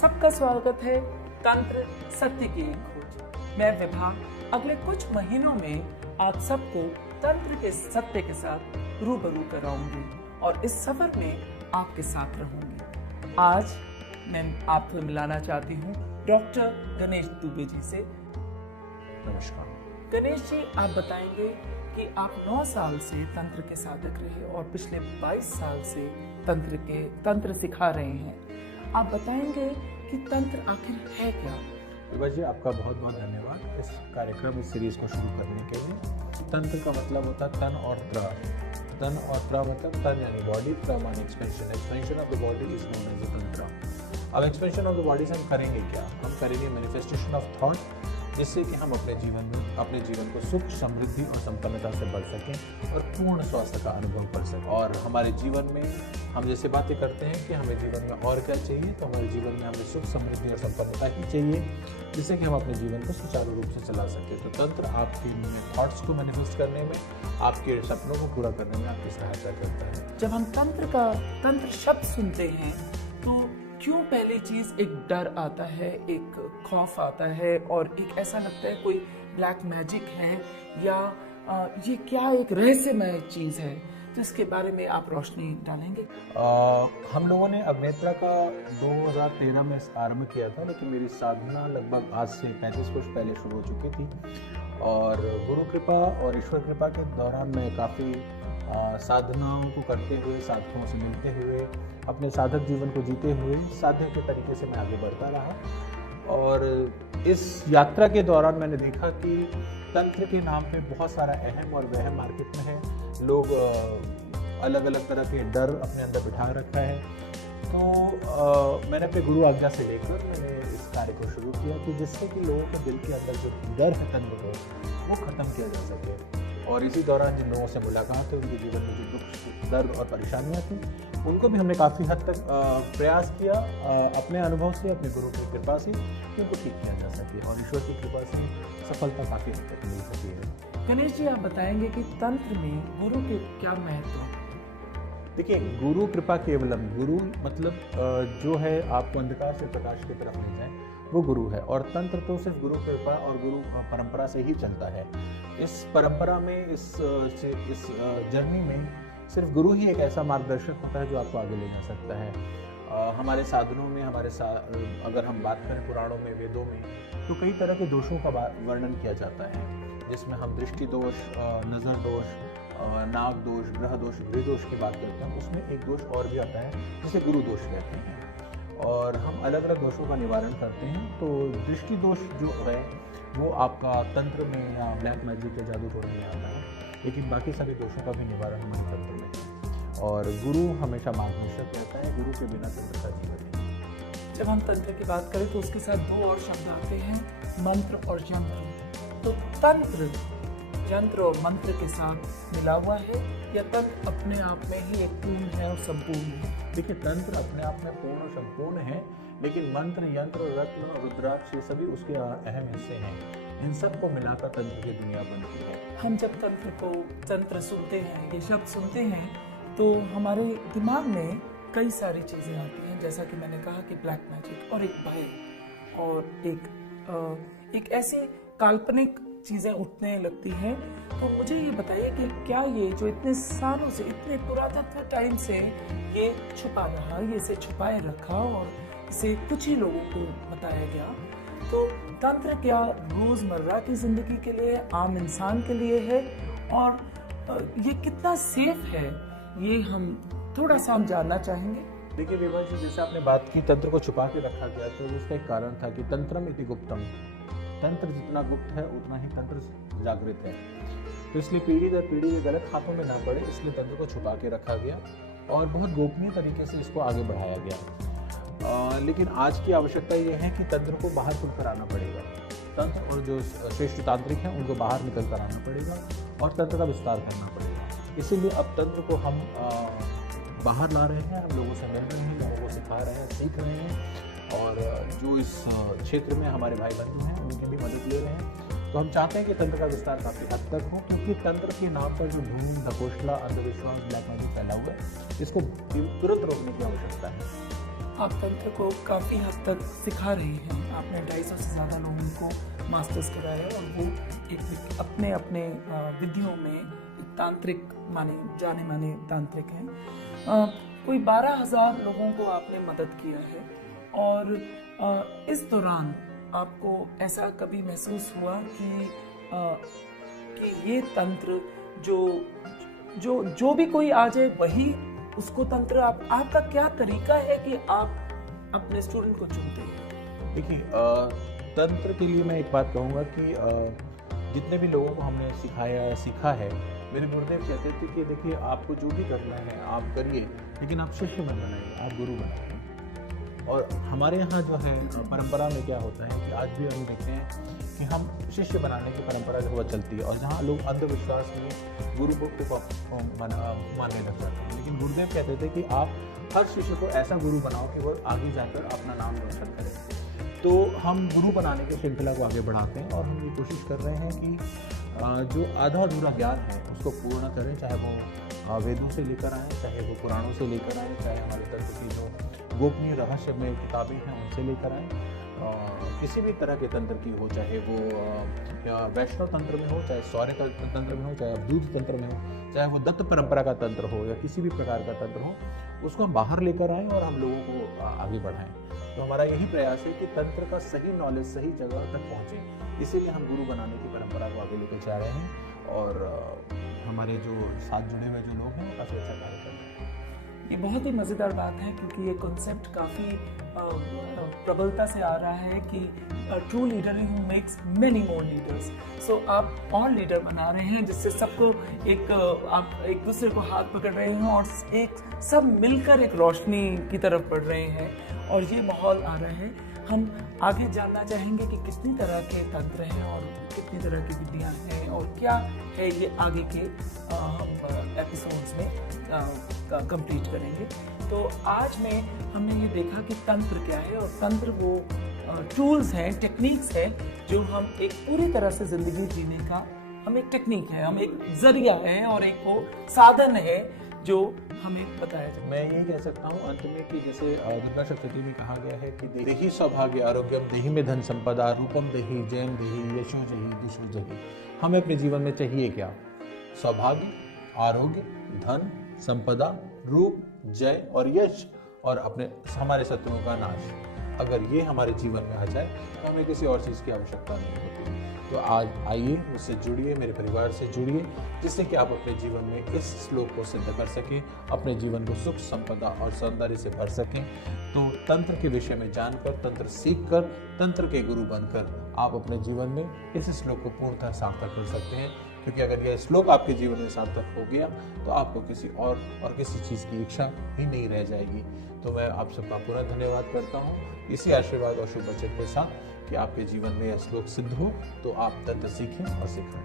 सबका स्वागत है तंत्र सत्य की एक खोज। मैं विभा अगले कुछ महीनों में आप सबको तंत्र के सत्य के साथ रूबरू कराऊंगी और इस सफर में आपके साथ रहूंगी। आज मैं आपको मिलाना चाहती हूँ डॉक्टर गणेश दुबे जी से। नमस्कार गणेश जी, आप बताएंगे कि आप 9 साल से तंत्र के साधक रहे और पिछले 22 साल से तंत्र सिखा रहे हैं। आप बताएंगे कि तंत्र आखिर है क्या? विभा जी, आपका बहुत बहुत धन्यवाद इस कार्यक्रम, इस सीरीज को शुरू करने के लिए। तंत्र का मतलब होता है तन और प्र। तन और प्र मतलब तन यानी बॉडी, प्र मानी expansion. Expansion of the body is known as a तंत्र। अब एक्सपेंशन ऑफ द बॉडी से हम करेंगे क्या? हम करेंगे मैनिफेस्टेशन ऑफ थॉट, जिससे कि हम अपने जीवन को सुख, समृद्धि और संपन्नता से भर सकें और पूर्ण स्वास्थ्य का अनुभव कर सकें। और हमारे जीवन में हम जैसे बातें करते हैं कि हमें जीवन में और क्या चाहिए, तो हमारे जीवन में हमें सुख, समृद्धि और संपन्नता ही चाहिए, जिससे कि हम अपने जीवन को सुचारू रूप से चला सकें। तो तंत्र आपके थॉट्स को मैनिफेस्ट करने में, आपके सपनों को पूरा करने में आपकी सहायता करता है। जब हम तंत्र शब्द सुनते हैं तो क्यों पहली चीज एक डर आता है, एक खौफ आता है और एक ऐसा लगता है कोई ब्लैक मैजिक है या ये क्या एक रहस्यमय चीज है? तो इसके बारे में आप रोशनी डालेंगे? हम लोगों ने अग्नेत्रा का 2013 में आरंभ किया था, लेकिन मेरी साधना लगभग आज से 35 वर्ष पहले शुरू हो चुकी थी। और गुरु कृपा और ईश्वर कृपा के दौरान मैं काफ़ी साधनाओं को करते हुए, साधकों से मिलते हुए, अपने साधक जीवन को जीते हुए साध्य के तरीके से मैं आगे बढ़ता रहा। और इस यात्रा के दौरान मैंने देखा कि तंत्र के नाम पे बहुत सारा अहम और वहम मार्केट में है। लोग अलग अलग तरह के डर अपने अंदर बिठा रखा है। तो मैंने अपने गुरु आज्ञा से लेकर मैंने इस कार्य को शुरू किया कि जिससे कि लोगों के दिल के अंदर जो डर है तंत्र को, वो ख़त्म किया जा सके। और इसी दौरान जिन लोगों से मुलाकात हुई, उनके जीवन में जो दुख, दर्द और परेशानियाँ थी, उनको भी हमने काफ़ी हद तक प्रयास किया अपने अनुभव से, अपने गुरु की कृपा से, कि उनको ठीक किया जा सके। और ईश्वर की कृपा से सफलता काफ़ी हद तक मिल सकी है। गणेश जी, आप बताएंगे कि तंत्र में गुरु के क्या महत्व है? देखिए, गुरु कृपा केवलम, गुरु मतलब जो है आपको अंधकार से प्रकाश की तरफ ले जाए, वो गुरु है। और तंत्र तो सिर्फ गुरु कृपा और गुरु परंपरा से ही चलता है। इस परंपरा में, इस जर्नी में सिर्फ गुरु ही एक ऐसा मार्गदर्शक होता है जो आपको आगे ले जा सकता है। हमारे साधनों में, अगर हम बात करें पुराणों में, वेदों में, तो कई तरह के दोषों का वर्णन किया जाता है, जिसमें हम दृष्टि दोष, नज़र दोष, नाग दोष, ग्रह दोष, गृह दोष की बात करते हैं। उसमें एक दोष और भी आता है जिसे गुरु दोष कहते हैं। और हम अलग अलग दोषों का निवारण करते हैं। तो दृष्टि दोष जो है वो आपका तंत्र में या ब्लैक मैजिक या जादू टोने में आता है, लेकिन बाकी सारे दोषों का भी निवारण हमारे तंत्र में है। और गुरु हमेशा मार्गदर्शक रहता है। गुरु के बिना तंत्र का जीवन नहीं। जब हम तंत्र की बात करें तो उसके साथ 2 और शब्द आते हैं, मंत्र और यंत्र। तो तंत्र यंत्र और मंत्र के साथ मिला हुआ है या तंत्र अपने आप में ही एक पूर्ण है और संपूर्ण है? देखिए, तंत्र अपने आप में पूर्ण और संपूर्ण है, लेकिन मंत्र, यंत्र, रत्न और रुद्राक्ष ये सभी उसके अहम हिस्से हैं। इन सब को मिलाकर तंत्र की दुनिया बनती है। हम जब तंत्र सुनते हैं, ये शब्द सुनते हैं, तो हमारे दिमाग में कई सारी चीज़ें आती हैं, जैसा कि मैंने कहा कि ब्लैक मैजिक और एक भय और एक ऐसी काल्पनिक चीज़ें उठने लगती हैं। तो मुझे ये बताइए कि क्या ये जो इतने सालों से, इतने पुरातत्व टाइम से ये छुपा रहा, ये इसे छुपाए रखा और इसे कुछ ही लोगों को बताया गया, तो तंत्र क्या रोज़मर्रा की ज़िंदगी के लिए, आम इंसान के लिए है और ये कितना सेफ है, ये हम थोड़ा सा हम जानना चाहेंगे। देखिए विभा जी, जैसे आपने बात की तंत्र को छुपा के रखा गया, तो उसका एक कारण था कि तंत्रम इति गुप्तम। तंत्र जितना गुप्त है उतना ही तंत्र जागृत है। तो इसलिए पीढ़ी दर पीढ़ी ये गलत हाथों में ना पड़े, इसलिए तंत्र को छुपा के रखा गया और बहुत गोपनीय तरीके से इसको आगे बढ़ाया गया। लेकिन आज की आवश्यकता ये है कि तंत्र को बाहर खुल कर आना पड़ेगा। तंत्र और जो श्रेष्ठ तांत्रिक हैं उनको बाहर निकल कर आना पड़ेगा और तंत्र का विस्तार करना पड़ेगा। इसीलिए अब तंत्र को हम बाहर ला रहे हैं, हम लोगों से मिल रहे हैं, लोगों को सिखा रहे हैं, सीख रहे हैं। और जो इस क्षेत्र में हमारे भाई बंधु हैं उनकी भी मदद ले रहे हैं। तो हम चाहते हैं कि तंत्र का विस्तार काफ़ी हद तक हो, क्योंकि तंत्र के नाम पर जो ढूंढ, ढकोसला, अंधविश्वास, ब्लैक मैजिक फैला हुआ है, इसको तुरंत रोकने की आवश्यकता है। आप तंत्र को काफ़ी हद तक सिखा रही हैं। आपने 250 से ज़्यादा लोगों को मास्टर्स कराया और वो एक अपने अपने विधियों में तांत्रिक जाने माने तांत्रिक हैं। कोई 12,000 लोगों को आपने मदद किया है और इस दौरान आपको ऐसा कभी महसूस हुआ कि ये तंत्र जो भी कोई आ जाए वही उसको तंत्र आपका क्या तरीका है कि आप अपने स्टूडेंट को चुनते हैं? देखिए, तंत्र के लिए मैं एक बात कहूँगा कि जितने भी लोगों को हमने सीखा है, मेरे गुरुदेव कहते थे कि देखिए, आपको जो भी करना है आप करिए, लेकिन आप शिष्य मत बनाइए, आप गुरु बनाइए। और हमारे यहाँ जो है परंपरा में क्या होता है कि आज भी हम देखते हैं कि हम शिष्य बनाने की परंपरा जो चलती है, और जहाँ लोग अंधविश्वास में गुरु को मानने लग जाते हैं। लेकिन गुरुदेव कहते थे कि आप हर शिष्य को ऐसा गुरु बनाओ कि वो आगे जाकर अपना नाम रोशन करे। तो हम गुरु बनाने की श्रृंखला को आगे बढ़ाते हैं और हम ये कोशिश कर रहे हैं कि जो आधा अधूरा ज्ञान है उसको पूर्ण करें, चाहे वो वेदों से लेकर आएँ, चाहे वो पुराणों से लेकर आएँ, चाहे हमारे तंत्र की जो गोपनीय रहस्यमय किताबें हैं उनसे लेकर आएँ। किसी भी तरह के तंत्र की हो, चाहे वो वैष्णव तंत्र में हो, चाहे सौर्य तंत्र में हो, चाहे अवधूत तंत्र में हो, चाहे वो दत्त परंपरा का तंत्र हो या किसी भी प्रकार का तंत्र हो, उसको हम बाहर लेकर आएँ और हम लोगों को आगे बढ़ाएं। तो हमारा यही प्रयास है कि तंत्र का सही नॉलेज सही जगह तक पहुँचे। इसीलिए हम गुरु बनाने की परंपरा को आगे लेकर जा रहे हैं और हमारे जो साथ जुड़े हुए जो लोग हैं वो काफ़ी अच्छा कार्य कर रहे हैं। ये बहुत ही मज़ेदार बात है क्योंकि ये कॉन्सेप्ट काफ़ी प्रबलता से आ रहा है कि true leader who makes many more leaders. So आप और लीडर बना रहे हैं जिससे सबको आप एक दूसरे को हाथ पकड़ रहे हैं और सब मिलकर एक रोशनी की तरफ बढ़ रहे हैं और ये माहौल आ रहा है। हम आगे जानना चाहेंगे कि कितनी तरह के तंत्र हैं और कितनी तरह की विधियाँ हैं और क्या है ये आगे के हम एपिसोड्स में कंप्लीट करेंगे। तो आज में हमने ये देखा कि तंत्र क्या है और तंत्र वो टूल्स हैं, टेक्निक्स हैं जो हम एक पूरी तरह से ज़िंदगी जीने का हम एक टेक्निक है, हम एक जरिया है और एक वो साधन है जो हमें बताया जाए। मैं यही कह सकता हूँ अंत में कि जैसे दुर्गा सप्तशती में कहा गया है कि देहि सौभाग्य आरोग्यम, देहि में धन संपदा, रूपम देहि, जयम देहि, यशो जहि, दिशो जहि। हमें अपने जीवन में चाहिए क्या? सौभाग्य, आरोग्य, धन, संपदा, रूप, जय और यश और हमारे शत्रुओं का नाश। अगर ये हमारे जीवन में आ जाए तो हमें किसी और चीज़ की आवश्यकता नहीं होती। तो आज आइए मुझसे जुड़िए, मेरे परिवार से जुड़िए, जिससे कि आप अपने जीवन में इस श्लोक को सिद्ध कर सकें, अपने जीवन को सुख, संपदा और सौंदर्य से भर सकें। तो तंत्र के विषय में जानकर, तंत्र सीखकर, तंत्र के गुरु बनकर आप अपने जीवन में इस श्लोक को पूर्णतः सार्थक कर सकते हैं। क्योंकि अगर यह श्लोक आपके जीवन में सार्थक हो गया तो आपको किसी और किसी चीज़ की इच्छा ही नहीं रह जाएगी। तो मैं आप सबका पूरा धन्यवाद करता हूँ इसी आशीर्वाद और शुभ वचन के साथ कि आपके जीवन में यह श्लोक सिद्ध हो। तो आप तंत्र सीखें और सिखाएं।